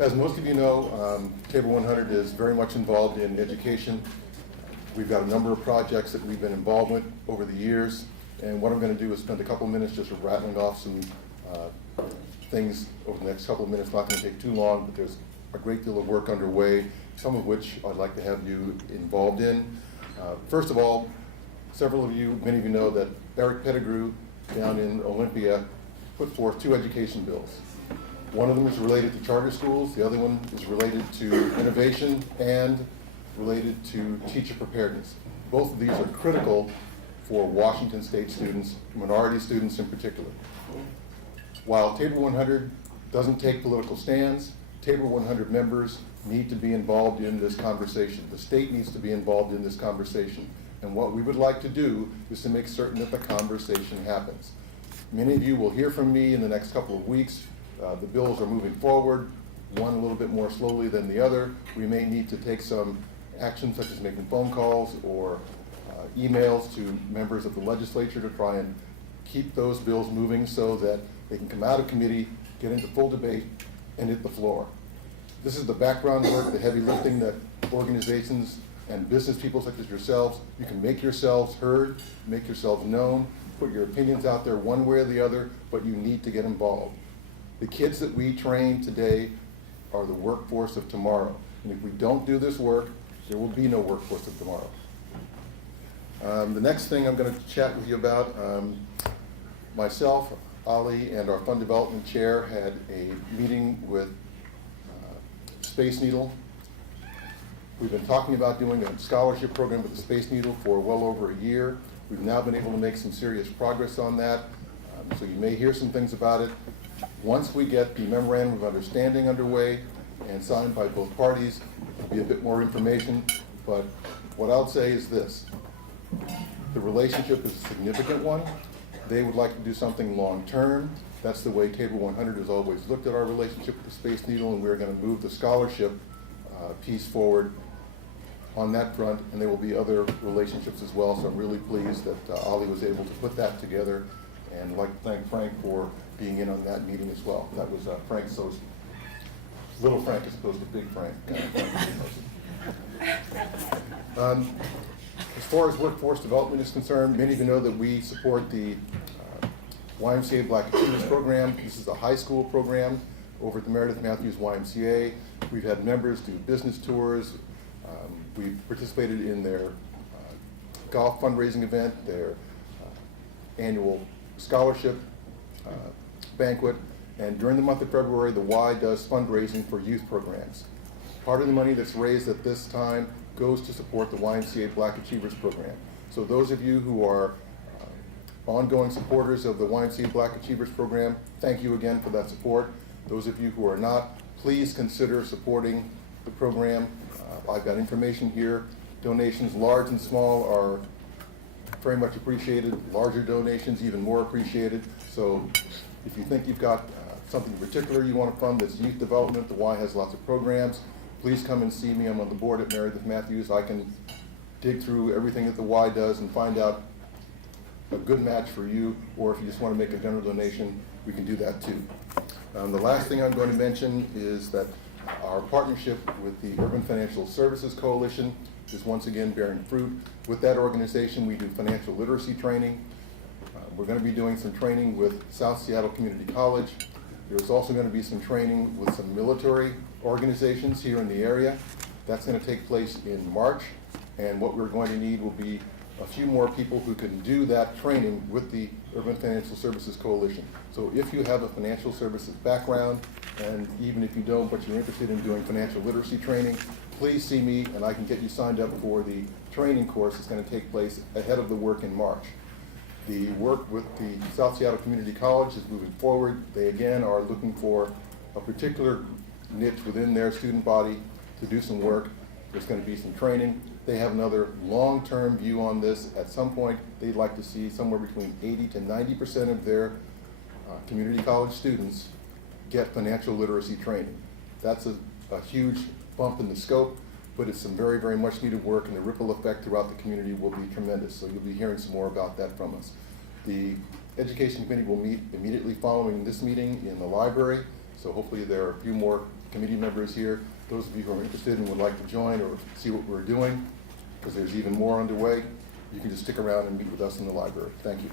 As most of you know, Table 100 is very much involved in education. We've got a number of projects that we've been involved with over the years, and what I'm going to do is spend a couple minutes just rattling off some things over the next couple of minutes. Not going to take too long, but there's a great deal of work underway, some of which I'd like to have you involved in. First of all, several of you, many of you know that Eric Pettigrew down in Olympia put forth 2 education bills. One of them is related to charter schools, the other one is related to innovation and related to teacher preparedness. Both of these are critical for Washington State students, minority students in particular. While Table 100 doesn't take political stands, Table 100 members need to be involved in this conversation. The state needs to be involved in this conversation. And what we would like to do is to make certain that the conversation happens. Many of you will hear from me in the next couple of weeks. The bills are moving forward, one a little bit more slowly than the other. We may need to take some action, such as making phone calls or emails to members of the legislature to try and keep those bills moving so that they can come out of committee, get into full debate, and hit the floor. This is the background work, the heavy lifting that organizations and business people such as yourselves, you can make yourselves heard, make yourselves known, put your opinions out there one way or the other, but you need to get involved. The kids that we train today are the workforce of tomorrow. And if we don't do this work, there will be no workforce of tomorrow. The next thing I'm going to chat with you about, myself, Ali, and our Fund Development Chair had a meeting with Space Needle. We've been talking about doing a scholarship program with the Space Needle for well over a year. We've now been able to make some serious progress on that, so you may hear some things about it. Once we get the memorandum of understanding underway and signed by both parties, there'll be a bit more information, but what I'll say is this. The relationship is a significant one. They would like to do something long-term. That's the way Table 100 has always looked at our relationship with the Space Needle, and we're going to move the scholarship piece forward on that front, and there will be other relationships as well, so I'm really pleased that Ali was able to put that together, and I'd like to thank Frank for being in on that meeting as well. That was Frank's, so little Frank as opposed to big Frank. As far as workforce development is concerned, many of you know that we support the YMCA Black Achievers Program. This is a high school program over at the Meredith Matthews YMCA. We've had members do business tours. We've participated in their golf fundraising event, their annual scholarship banquet, and during the month of February, the Y does fundraising for youth programs. Part of the money that's raised at this time goes to support the YMCA Black Achievers Program. So those of you who are ongoing supporters of the YMCA Black Achievers Program, thank you again for that support. Those of you who are not, please consider supporting the program. I've got information here. Donations, large and small, are very much appreciated. Larger donations, even more appreciated. So if you think you've got something in particular you want to fund that's youth development, the Y has lots of programs. Please come and see me. I'm on the board at Meredith Matthews. I can dig through everything that the Y does and find out a good match for you, or if you just want to make a general donation, we can do that too. The last thing I'm going to mention is that our partnership with the Urban Financial Services Coalition is once again bearing fruit. With that organization, we do financial literacy training. We're going to be doing some training with South Seattle Community College. There's also going to be some training with some military organizations here in the area. That's going to take place in March, and what we're going to need will be a few more people who can do that training with the Urban Financial Services Coalition. So if you have a financial services background, and even if you don't, but you're interested in doing financial literacy training, please see me and I can get you signed up for the training course that's going to take place ahead of the work in March. The work with the South Seattle Community College is moving forward. They again are looking for a particular niche within their student body to do some work. There's going to be some training. They have another long-term view on this. At some point, they'd like to see somewhere between 80 to 90% of their community college students get financial literacy training. That's a huge bump in the scope, but it's some very, very much needed work, and the ripple effect throughout the community will be tremendous. So you'll be hearing some more about that from us. The Education Committee will meet immediately following this meeting in the library, so hopefully there are a few more committee members here. Those of you who are interested and would like to join or see what we're doing, because there's even more underway, you can just stick around and meet with us in the library. Thank you.